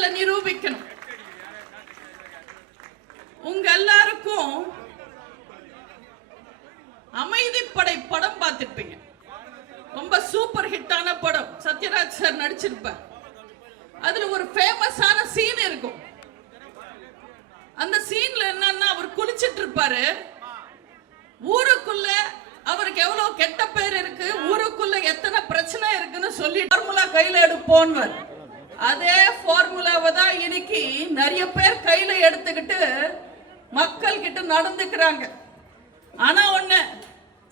முதல்ல நிரூபிக்கணும். உங்க எல்லாருக்கும் அமைதிப்படை படம் பார்த்திருப்பீங்க. ரொம்ப சூப்பர் ஹிட்டான படம். சத்யராஜ் சார் நடிச்சிருப்பார். அதுல ஒரு ஃபேமஸான சீன் இருக்கும். அந்த சீன்ல என்னன்னா, அவர் குளிச்சிட்டு இருப்பாரு. ஊருக்குள்ள அவருக்கு எவ்வளவு கெட்ட பேர் இருக்கு, ஊருக்குள்ள எத்தனை பிரச்சனை இருக்குன்னு சொல்லி ஃபார்முலா கையில எடுப்போன்னு. அதே ஃபார்முலாவை தான் இன்னைக்கு நிறைய பேர் கையில எடுத்துக்கிட்டு மக்கள் கிட்ட நடந்துக்கிறாங்க. ஆனா ஒண்ணு,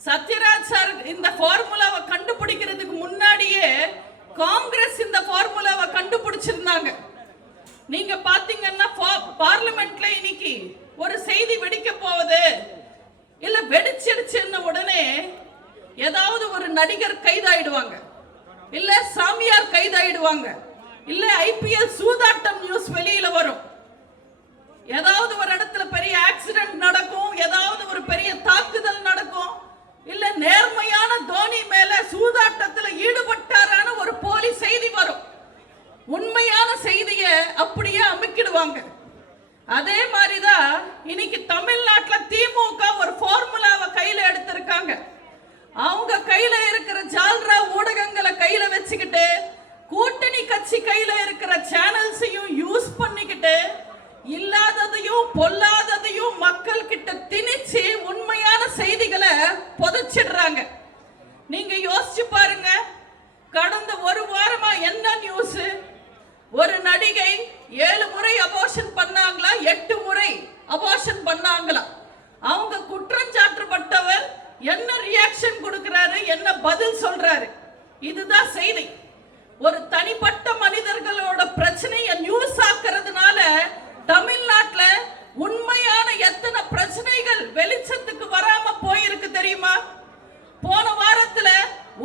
சத்யராஜ் சார் இந்த ஃபார்முலாவை கண்டுபிடிக்கிறதுக்கு முன்னாடியே காங்கிரஸ் இந்த ஃபார்முலாவை கண்டுபிடிச்சிருந்தாங்க. நீங்க பாத்தீங்கன்னா பார்லிமெண்ட்ல இன்னைக்கு ஒரு செய்தி வெடிக்க போகுது, இல்ல வெடிச்சிடுச்சுன்னு உடனே ஏதாவது ஒரு நடிகர் கைதாயிடுவாங்க, இல்ல சாமியார் கைதாயிடுவாங்க, இல்ல ஐபிஎல் சூதாட்டம் நியூஸ் வெளியில வரும். ஏதாவது ஒரு இடத்துல பெரிய ஆக்சிடென்ட் நடக்கும், ஏதாவது ஒரு பெரிய தாக்குதல் நடக்கும், இல்ல நேர்மையான தோனி மேல சூதாட்டத்தில் ஈடுபட்டாரான ஒரு போலி செய்தி வரும். உண்மையான செய்தியை அப்படியே அமுக்கிடுவாங்க. அதே மாதிரிதான் இன்னைக்கு தமிழ்நாட்டில் திமுக ஒரு ஃபார்முலாவை கையில எடுத்திருக்காங்க. அவங்க கையில இருக்கிற ஜால்ரா ஊடகங்களை கையில வச்சுக்கிட்டு, கூட்டணி கட்சி கையில இருக்கிற சேனல்ஸையும் யூஸ் பண்ணிக்கிட்டு, இல்லாததையும் பொல்லாததையும் மக்கள் கிட்ட திணிச்சு உண்மையான செய்திகளை புதைச்சிடுறாங்க. நீங்க யோசிச்சு பாருங்க, கடந்த ஒரு வாரமா என்ன நியூஸ்? ஒரு நடிகை 7 முறை அபார்ஷன் பண்ணாங்களா, 8 முறை அபார்ஷன் பண்ணாங்களா? அவங்க குற்றஞ்சாட்டப்பட்டவர் என்ன ரியாக்ஷன் கொடுக்கிறாரு, என்ன பதில் சொல்றாரு? இதுதான் செய்தி. ஒரு தனிப்பட்ட மனிதர்களோட பிரச்சனையை நியூஸ் ஆக்குறதுனால தமிழ்நாட்டுல உண்மையான எத்தனை பிரச்சனைகள் வெளிச்சத்துக்கு வராம போயிருக்கு தெரியுமா? போன வாரத்துல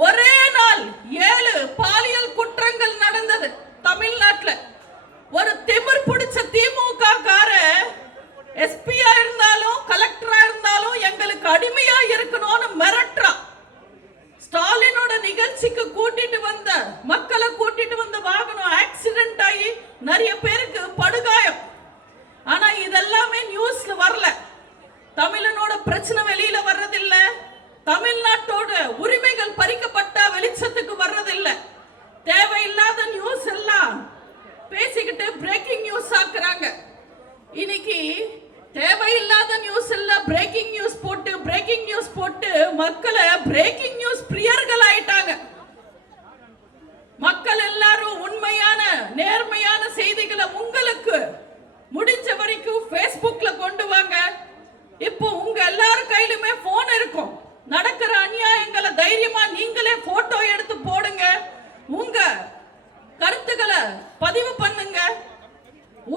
ஒரே நாள் 7 பாலியல் குற்றங்கள் நடந்தது தமிழ்நாட்டுல. ஒரு திமிர் பிடிச்ச திமுக கார எஸ்பியா இருந்தாலும் கலெக்டரா இருந்தாலும் எங்களுக்கு அடிமையா இருக்கணும்னு மிரட்டுறான். ஸ்டாலினோட நிகழ்ச்சிக்கு கூட்டிட்டு வந்த மக்களை கூட்டிட்டு வந்த வாகனம் ஆக்சிடென்ட் ஆகி நிறைய பேருக்கு படுகாயம். ஆனா இதெல்லாமே நியூஸ்ல வரல. தமிழனோட பிரச்சனை வெளியில வர்றதில்ல, தமிழ்நாட்டோட உரிமைகள் பறிக்கப்பட்டா வெளிச்சத்துக்கு வர்றதில்லை. தேவையில்லாத நியூஸ் எல்லாம் பேசிக்கிட்டு பிரேக்கிங் நியூஸ் ஆக்குறாங்க. இன்னைக்கு தேவையில்லாத நியூஸ் எல்லாம் பிரேக்கிங் நியூஸ் போட்டு மக்களை பிரேக்கிங் நியூஸ் பிரியர்கள் ஆயிட்டாங்க. மக்கள் எல்லாரும் உண்மையான நேர்மையான செய்திகளை உங்களுக்கு முடிஞ்ச வரைக்கும் Facebookல கொண்டு வாங்க. இப்போ உங்க எல்லாரும் கையிலுமே போன் இருக்கும். நடக்கிற அநியாயங்களை தைரியமா நீங்களே போட்டோ எடுத்து போடுங்க, உங்க கருத்துக்களை பதிவு பண்ணுங்க.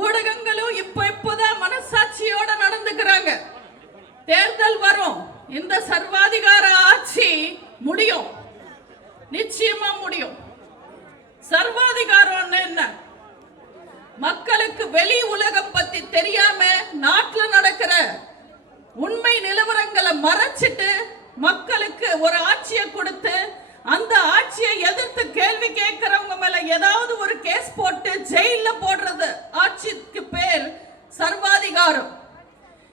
ஊடகங்களும் இப்பதான் மனசாட்சியோட நடந்துக்கிறாங்க. தேர்தல் வரும், இந்த சர்வாதிகார ஆட்சி முடியும், நிச்சயமா முடியும். சர்வாதிகாரம் என்ன? மக்களுக்கு வெளி உலகம் பத்தி தெரியாம நாட்டில் நடக்கிற உண்மை நிலவரங்களை மறைச்சிட்டு மக்களுக்கு ஒரு ஆட்சியை கொடுத்து, அந்த ஆட்சியை எதிர்த்து கேள்வி கேட்கிறவங்க மேல ஏதாவது ஒரு கேஸ் போட்டு ஜெயில போடுறது ஆட்சிக்கு பேர் சர்வாதிகாரம்.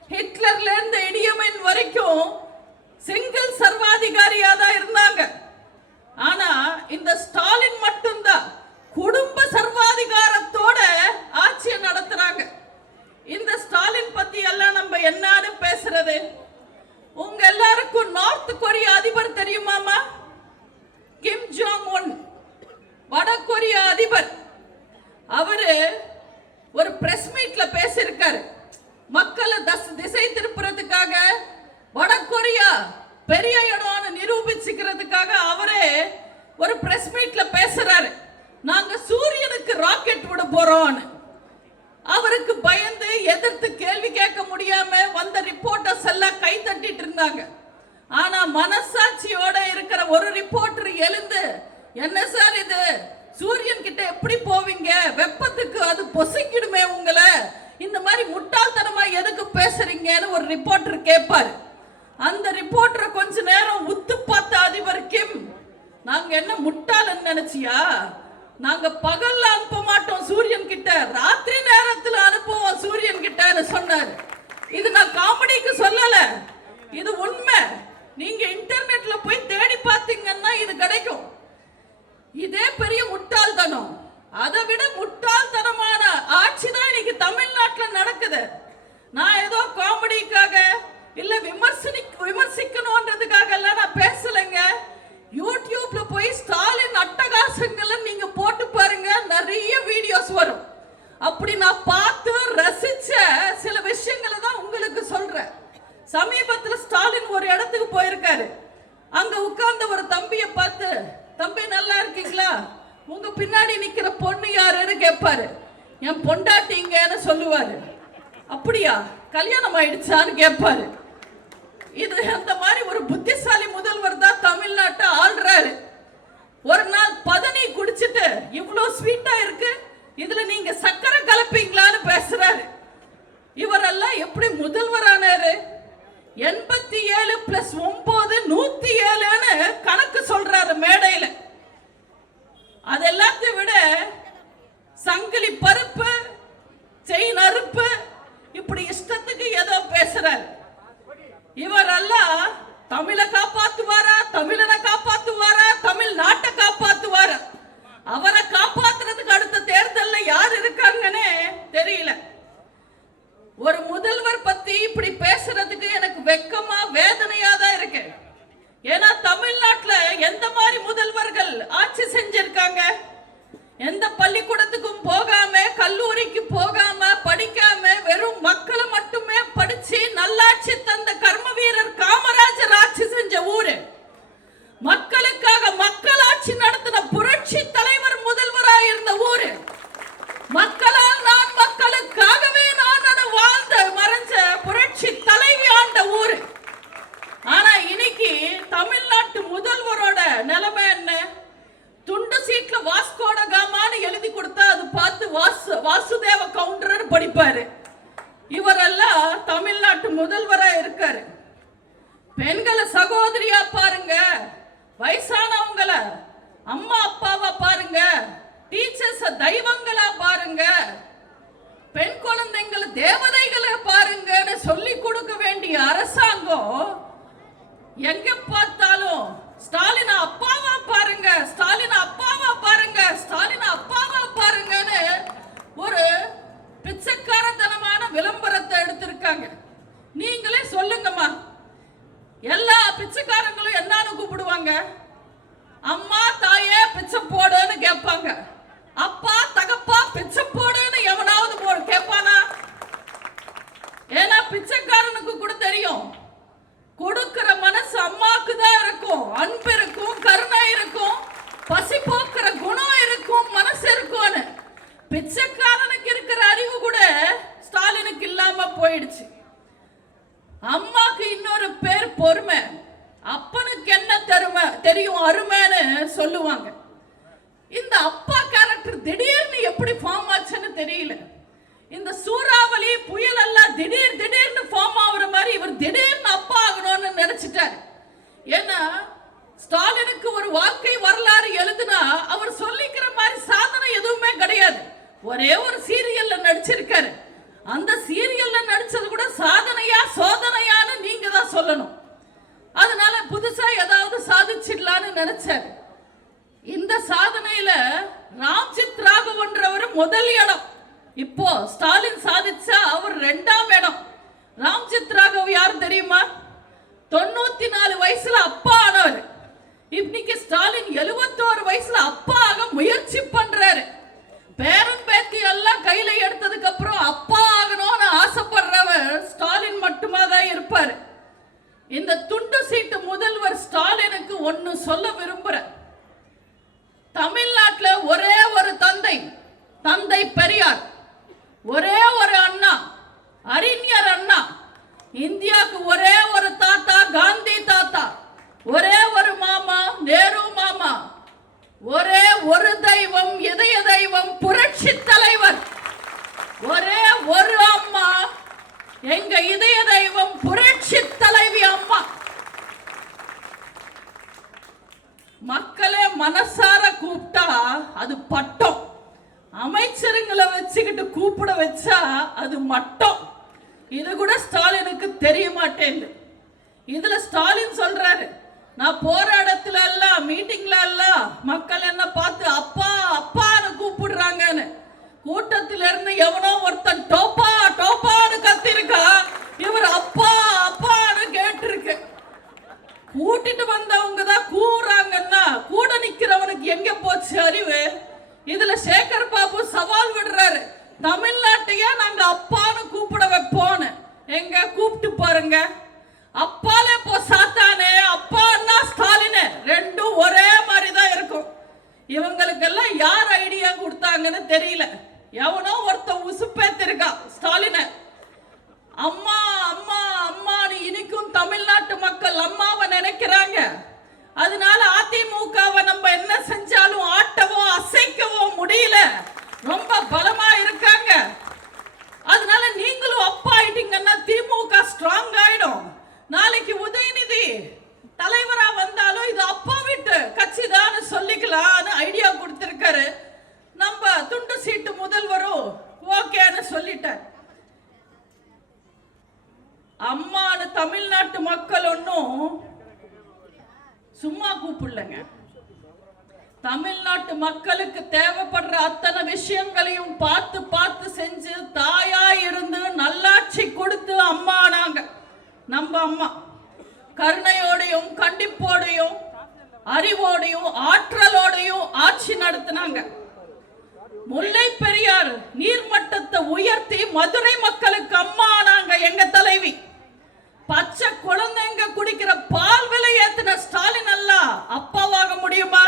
ஹிட்லர்ல இருந்து இடியமன் வரைக்கும் சிங்கிள் சர்வாதிகாரியா தான் இருந்தாங்க. ஆனா இந்த ஸ்டாலின் மட்டும்தான் குடும்ப சர்வாதிகாரத்தோட ஆட்சியை நடத்துறாங்க. இந்த ஸ்டாலின் பத்தி எல்லாம் நம்ம என்னன்னு பேசுறது? உங்க எல்லாருக்கும் நார்த் கொரியா அதிபர் தெரியுமாமா? கிம் ஜாங் உன், வட கொரியா அதிபர். அவரு ஒரு பிரஸ் மீட்ல பேசியிருக்காரு. மக்களை திசை திருப்புறதுக்காக, வட கொரியா பெரிய இடம்னு நிரூபிச்சுக்கிறதுக்காக அவரே ஒரு பிரஸ் மீட்ல பேசுறாரு. நாங்க சூரியனுக்கு ராக்கெட் விட போறோம். அவருக்கு பயந்து எதிர்த்து கேள்வி கேட்க முடியாம வந்த ரிப்போர்ட்டர்ஸ் எல்லாம் கை தட்டிட்டு இருந்தாங்க. ஆனா மனசாட்சியோட இருக்கிற ஒரு ரிப்போர்ட்டர் எழுந்து, என்ன சார் இது, சூரியன் கிட்ட எப்படி போவீங்க, வெப்பத்துக்கு அது பொசுக்கிடுமே உங்களை, இந்த மாதிரி முட்டாள்தனமா எதுக்கு பேசுறீங்கன்னு ஒரு ரிப்போர்ட்டர் கேட்பாரு. அந்த ரிப்போர்ட்டரை கொஞ்ச நேரம் உத்து பார்த்த அதிபர் கிம், நாங்க என்ன முட்டாள்னு நினைச்சியா? நாங்க பகல்ல அனுப்ப மாட்டோம் சூரியன் கிட்ட, அப்படி நான் பார்த்து ரசிச்ச சில விஷயங்களை தான் உங்களுக்கு சொல்றேன். சமீபத்தில் ஸ்டாலின் ஒரு இடத்துக்கு போயிருக்காரு. அங்க உட்கார்ந்த ஒரு தம்பியை பார்த்து, தம்பி நல்லா இருக்கீங்களா, உங்க பின்னாடி நிக்கிற பொண்ணு யாருன்னு கேட்பாரு. என் பொண்டாட்டிங்கன்னு சொல்லுவாரு. அப்படியா, கல்யாணம் ஆயிடுச்சான்னு கேட்பாரு. இது அந்த மாதிரி ஒரு புத்திசாலி முதல்வர் தான் தமிழ்நாட்டை ஆள்றாரு. ஒரு நாள் பதனி குடிச்சிட்டு இவ்வளவு ஸ்வீட்டா இருக்கு, இதுல நீங்க சக்கரை கலப்பீங்களான்னு பேசுறாரு. இவரெல்லாம் எப்படி முதல்வரானாரு? 87 + 9 107ன்னு கணக்கு சொல்றாரு மேடையில. அதெல்லாத்தையும் விட சங்கிலி பருப்பு, செயின் அறுப்பு, இப்படி இஷ்டத்துக்கு ஏதோ பேசுறாரு. இவரெல்லாம் தமிழை காப்பாத்துவாரா, தமிழனை காப்பாத்துவாரா, தமிழ்நாட்டை காப்பாத்துவாரா? அவரை காப்பாத்துறதுக்கு அடுத்த தேர்தல்ல யார் இருக்காங்கன்னு தெரியல. ஒரு முதல்வர் பத்தி இப்படி பேசுறதுக்கு எனக்கு வெக்கமா வேதனையா தான் இருக்கு. ஏன்னா தமிழ்நாட்டுல எந்த மாதிரி முதல்வர்கள் ஆட்சி செஞ்சிருக்காங்க? எந்த பள்ளிக்கூடத்துக்கும் போகாம, கல்லூரிக்கு போகாம, படிக்காம, வெறும் மக்களை மட்டுமே படிச்சு நல்லாட்சி தந்த கர்ம வீரர் காமராஜர் ஆட்சி செஞ்ச ஊரு. மக்களுக்காக மக்களாட்சி நடத்தின புரட்சி தலைவர் முதல்வராக இருந்த ஊரு. மக்களால் நான், மக்களுக்காகவே நான் வாழ்ந்த மறைஞ்ச புரட்சி தலைவி ஆண்ட ஊரு. ஆனா இன்னைக்கு தமிழ்நாட்டு முதல்வரோட நிலைமை என்ன? துண்டு சீட்ல வாஸ்கோட காமான்னு எழுதி கொடுத்தா அது பார்த்து வாசுதேவ கவுண்டர் படிப்பாரு. இவரெல்லாம் தமிழ்நாட்டு முதல்வரா இருக்காரு. பெண்களை சகோதரியா பாருங்க, வயசானவங்கள அம்மா அப்பாவா பாருங்க, டீச்சர்ஸ் தெய்வங்களா பாருங்க, பெண் குழந்தைங்களை தேவதைகளை பாருங்கன்னு சொல்லி கொடுக்க வேண்டிய அரசாங்கம் எங்க பார்த்தாலும் ஸ்டாலின் அப்பாவா பாருங்க, ஸ்டாலின் அப்பாவா பாருங்க, ஸ்டாலின் அப்பாவா பாருங்கன்னு ஒரு பிச்சைக்காரத்தனமான விளம்பரத்தை எடுத்திருக்காங்க. நீங்களே சொல்லுங்கம்மா, எல்லா பிச்சைக்காரங்களும் என்னன்னு கூப்பிடுவாங்க? அம்மா தாயே பிச்சை போடுன்னு கேட்பாங்க. அப்பா தகப்பா பிச்சை போடுன்னு எவனாவது கேட்பானா? ஏன்னா பிச்சைக்காரனுக்கு கூட தெரியும், கொடுக்கிற மனசு அம்மாக்கு தான் இருக்கும். அன்பு இருக்கும், கருணை இருக்கும், பசி போக்குற குணம் இருக்கும், மனசு இருக்கும்னு. பிச்சைக்காரனுக்கு இருக்கிற அறிவு கூட ஸ்டாலினுக்கு இல்லாம போயிடுச்சு. அம்மாக்கு இன்னொரு பேர் பொறுமை, அப்பனுக்கு என்ன தெரியும் அருமைன்னு சொல்லுவாங்க. இந்த அப்பா கேரக்டர் திடீர்னு எப்படி ஃபார்ம் ஆச்சுன்னு தெரியல. இந்த சூறாவளி புயல் எல்லாம் திடீர்னு ஃபார்ம் ஆகுற மாதிரி இவர் திடீர்னு அப்பா ஆகணும்னு நினைச்சிட்டாரு. ஏன்னா ஸ்டாலினுக்கு ஒரு வாழ்க்கை வரலாறு எழுதுனா அவர் சொல்லிக்கிற மாதிரி சாதனை எதுவுமே கிடையாது. ஒரே ஒரு சீரியல்ல நடிச்சிருக்காரு. அந்த சீரியல்ல நடிச்சது கூட சாதனையா சோதனையான்னு நீங்க தான் சொல்லணும். அதனால புதுசா ஏதாவது சாதிச்சிடலான்னு நினைச்சாரு. இந்த சாதனையில ராம்ஜித் ராகவன்றவர் முதல் இடம். இப்போ ஸ்டாலின் சாதிச்சா அவர் 2ஆம் இடம். ராம்ஜித் ராகவ் யார் தெரியுமா? 94 வயசுல அப்பா ஆனவர். இன்னைக்கு ஸ்டாலின் 71 வயசுல அப்பா ஆக முயற்சி பண்றாரு. பேரன் பேத்தி எல்லாம் கையில எடுத்ததுக்கு அப்புறம் அப்பா ஆகணும்னு ஆசைப்படுறவர் ஸ்டாலின் மட்டுமா தான் இருப்பாரு. இந்த துண்டு சீட்டு முதல்வர் ஸ்டாலினுக்கு ஒன்னு சொல்ல விரும்புறேன். தமிழ்நாட்டில் ஒரே ஒரு தந்தை பெரியார், ஒரே ஒரு அண்ணா அறிஞர் அண்ணா, இந்தியாவுக்கு ஒரே ஒரு தாத்தா காந்தி தாத்தா, ஒரே ஒரு மாமா நேரு மாமா, ஒரே ஒரு தெய்வம் இதய தெய்வம் புரட்சி தலைவர், ஒரே ஒரு அம்மா எங்க இதய தெய்வம் புரட்சி தலைவி அம்மா. மக்களே மனசார கூப்பிட்டா அது பட்டம், அமைச்சருங்களை வச்சுக்கிட்டு கூப்பிட வச்சா அது மட்டம். இது கூட ஸ்டாலினுக்கு தெரிய மாட்டேங்குது. இதுல ஸ்டாலின் சொல்றாரு, நான் போற இடத்துல எல்லாம் மீட்டிங்ல எல்லாம் மக்கள் என்ன பார்த்து அப்பா அப்பான்னு கூப்பிடுறாங்கன்னு. கூட்டத்தில இருந்து எவனோ ஒருத்தன் டோப்பா டோப்பான்னு கத்திருக்கா, இவர் அப்பா அப்பான்னு கேட்டிருக்கு. கூட்டிட்டு வந்தவங்க தான் கூறாங்கன்னா கூட நிக்கிறவனுக்கு எங்க போச்சு அறிவு? இதுல சேகர் பாபு சவால் விடுறாரு, தமிழ்நாட்டையே நாங்க அப்பான்னு கூப்பிட வைப்போன்னு. எங்க கூப்பிட்டு பாருங்க, அப்பாலே போ சாத்தானே, அப்பான்னா ஸ்டாலின், ரெண்டும் ஒரே மாதிரி தான் இருக்கும். இவங்களுக்கெல்லாம் யார் ஐடியா கொடுத்தாங்கன்னு தெரியல. எவனோ ஒருத்த உசுப்பேத்திருக்கா ஸ்டாலின. அம்மா அம்மா அம்மான்னு இனிக்கும் தமிழ்நாட்டு மக்கள் அம்மாவை நினைக்கிறாங்க. அதனால அதிமுகவை நம்ம என்ன செஞ்சாலும் ஆட்டவோ அசைக்கவோ முடியல, ரொம்ப பலமா இருக்காங்க. அதனால நீங்களும் அப்பா ஆயிட்டீங்கன்னா திமுக ஸ்ட்ராங் ஆயிடும். நாளைக்கு உதயநிதி தலைவரா வந்தாலும் இது அப்பா வீட்டு கட்சி தான் சொல்லிக்கலாம்னு ஐடியா கொடுத்திருக்காரு. நம்ம துண்டு சீட்டு முதல்வரும் ஓகேன்னு சொல்லிட்டார். அம்மானு தமிழ்நாட்டு மக்கள் ஒன்னும் சும்மா கூப்பிடலங்க. தமிழ்நாட்டு மக்களுக்கு தேவைப்படுற அத்தனை விஷயங்களையும் பார்த்து பார்த்து செஞ்சு தாயா இருந்து நல்லாட்சி கொடுத்து அம்மானாங்க. நம்ம அம்மா கருணையோடையும் கண்டிப்போடையும் அறிவோடையும் ஆற்றலோடையும் ஆட்சி நடத்தினாங்க. முல்லை பெரியார் நீர்மட்டத்தை உயர்த்தி மதுரை மக்களுக்கு அம்மா ஆனாங்க எங்க தலைவி. பச்சை குழந்தைங்க குடிக்கிற பால் விலை ஏத்தின ஸ்டாலின் எல்லாம் அப்பாவாக முடியுமா?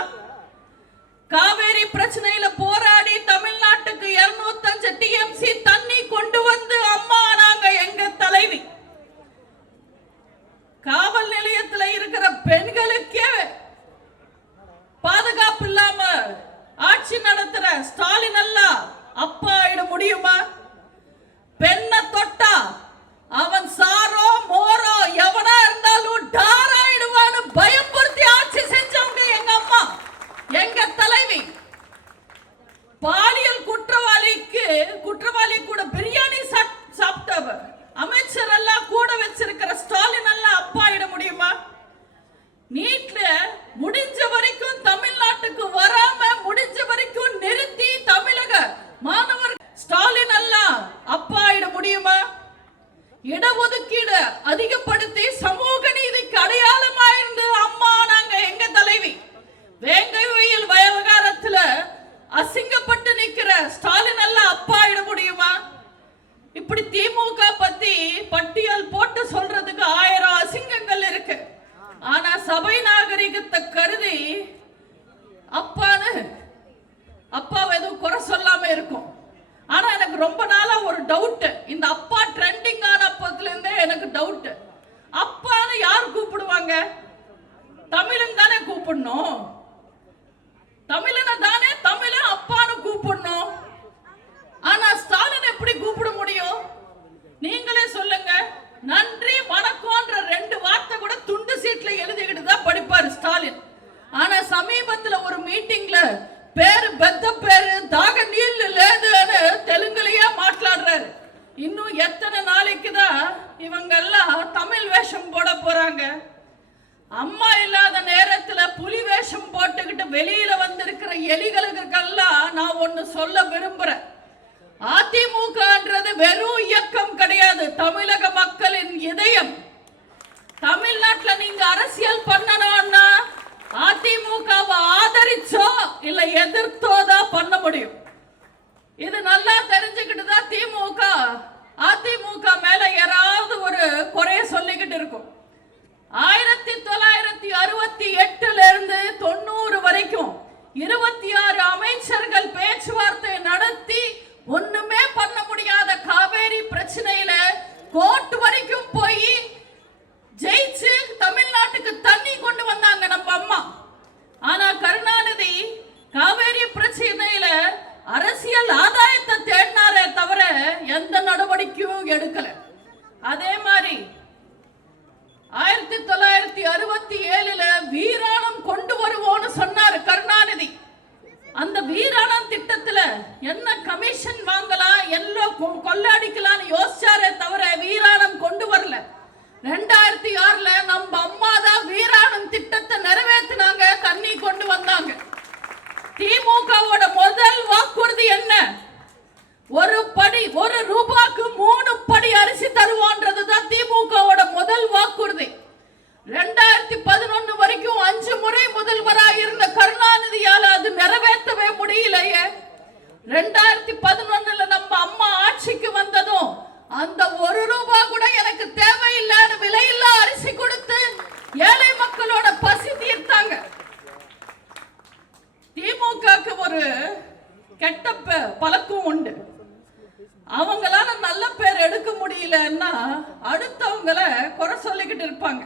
காவேரி பிரச்சனையில போராடி தமிழ்நாட்டுக்கு 205 டிஎம்சி தண்ணி கொண்டு வந்து அம்மா ஆனாங்க எங்க தலைவி. காவல் நிலையத்தில் இருக்கிற பெண்களுக்கே பாதுகாப்பு இல்லாம ஆட்சி நடத்துற ஸ்டாலின் எல்லாம் அப்பா ஆயிட முடியுமா? பெண்ணை தொட்டா அவன் சாரோ மோரோ எவனா இருந்தாலும் டாராயிடுவான்னு பயப்படுத்தி ஆட்சி செஞ்சவங்க எங்க அம்மா எங்க தலைவி. பாலியல் குற்றவாளி கூட பிரியாணி சாப்பிட்டவர் அமைச்சர் எல்லாம் கூட வச்சிருக்கிற ஸ்டாலின் எல்லாம் அப்பா ஆயிட முடியுமா? நீட்ல முடிஞ்ச வரைக்கும் தமிழ்நாட்டுக்கு வராம முடிஞ்ச வரைக்கும் நிறுத்தி தமிழக மாணவர் ஸ்டாலின் எல்லாம் அப்பா ஆயிட முடியுமா? இடஒதுக்கீடு அதிகப்படுத்தி சமூக நீதிக்கு அடையாளமா இருந்து அம்மா நாங்க எங்க தலைவி. வேங்கை வயல் விவகாரத்துல அசிங்கப்பட்டு நிக்கிற ஸ்டாலின் எல்லாம் அப்பா ஆயிட முடியுமா? இப்படி திமுக பத்தி பட்டியல் போட்டு சொல்றதுக்கு 1000 அசிங்கங்கள் இருக்கு. ஆனா சபை நாகரிகத்தை கருதி அப்பாவை எதுவும் குறை சொல்லாம இருக்கும். ஆனா எனக்கு ரொம்ப நாளா ஒரு டவுட், இந்த அப்பா ட்ரெண்டிங் ஆனப்பத்துல இருந்தே எனக்கு டவுட். அப்பான்னு யார் கூப்பிடுவாங்க? தமிழன் தானே கூப்பிடணும். தமிழனை தானே தமிழன் அப்பான்னு கூப்பிடணும். ஆனா ஸ்டாலின் எப்படி கூப்பிட முடியும்? நீங்களே சொல்லுங்க. நன்றி வணக்கம்ன்ற 2 வார்த்தை கூட துண்டு சீட்ல எழுதிக்கிட்டு தான் படிப்பாரு ஸ்டாலின். ஆனா சமீபத்துல ஒரு மீட்டிங்ல பேரு பெத்த பேரு தாக நீல் லேதுன்னு தெலுங்குலயே மாట్లాடுறாரு. இன்னும் எத்தனை நாளைக்கு தான் இவங்க எல்லாம் தமிழ் வேஷம் போட போறாங்க? அம்மா இல்லாத நேரத்துல புலி வேஷம் போட்டுக்கிட்டு வெளியில வந்திருக்கிற எலிகளுக்கெல்லாம் நான் ஒன்னு சொல்ல விரும்புறேன். அதிமுகன்றது வெறும் இயக்கம் கிடையாது, தமிழக மக்களின் இதயம். தமிழ்நாட்டுல நீங்க அரசியல் பண்ணணும்னா அதிமுகவை ஆதரிச்சோ இல்ல எதிர்த்தோ தான் பண்ண முடியும். இது நல்லா தெரிஞ்சுக்கிட்டு தான் அதிமுக மேல யாராவது ஒரு குறைய சொல்லிக்கிட்டு இருக்கும். 1968 இருந்து 90 வரைக்கும் 26 அமைச்சர்கள் பேச்சுவார்த்தை நடத்தி ஒண்ணுமே பண்ண முடியாத காவேரி பிரச்சனையில கோர்ட் வரைக்கும் போய் ஜெயிச்சு தமிழ்நாட்டுக்கு தண்ணி கொண்டு வந்தாங்க நம்ம அம்மா. ஆனா கருணாநிதி காவேரி பிரச்சனையில அரசியல் ஆதாயத்தை தேடினாரே தவிர எந்த நடவடிக்கையும் எடுக்கல. அதே மாதிரி 1967 வீராணம் கொண்டு வருவோம்னு சொன்னாரு கருணாநிதி. அந்த வீராணம் திட்டத்துல என்ன கமிஷன் வாங்கலாம், எல்லாம் கொள்ளையடிக்கலாம் யோசிச்சாரே தவிர வீராணம் கொண்டு வரல. 2006 நம்ம அம்மா தான் வீராணம் திட்டத்தை நிறைவேற்றினாங்க, தண்ணி கொண்டு வந்தாங்க. திமுகவோட முதல் வாக்குறுதி என்ன? ஒரு ரூபாய்க்கு 3 படி அரிசி தருவோன்றதுதான் திமுகவோட முதல் வாக்குறுதி. 2011 வரைக்கும் 5 முறை முதல்வராக இருந்த கருணாநிதியால அது நிறைவேற்றவே முடியலையே. 2011 நம்ம அவங்களால நல்ல பேர் எடுக்க முடியலன்னா அடுத்தவங்கள குறை சொல்லிக்கிட்டு இருப்பாங்க.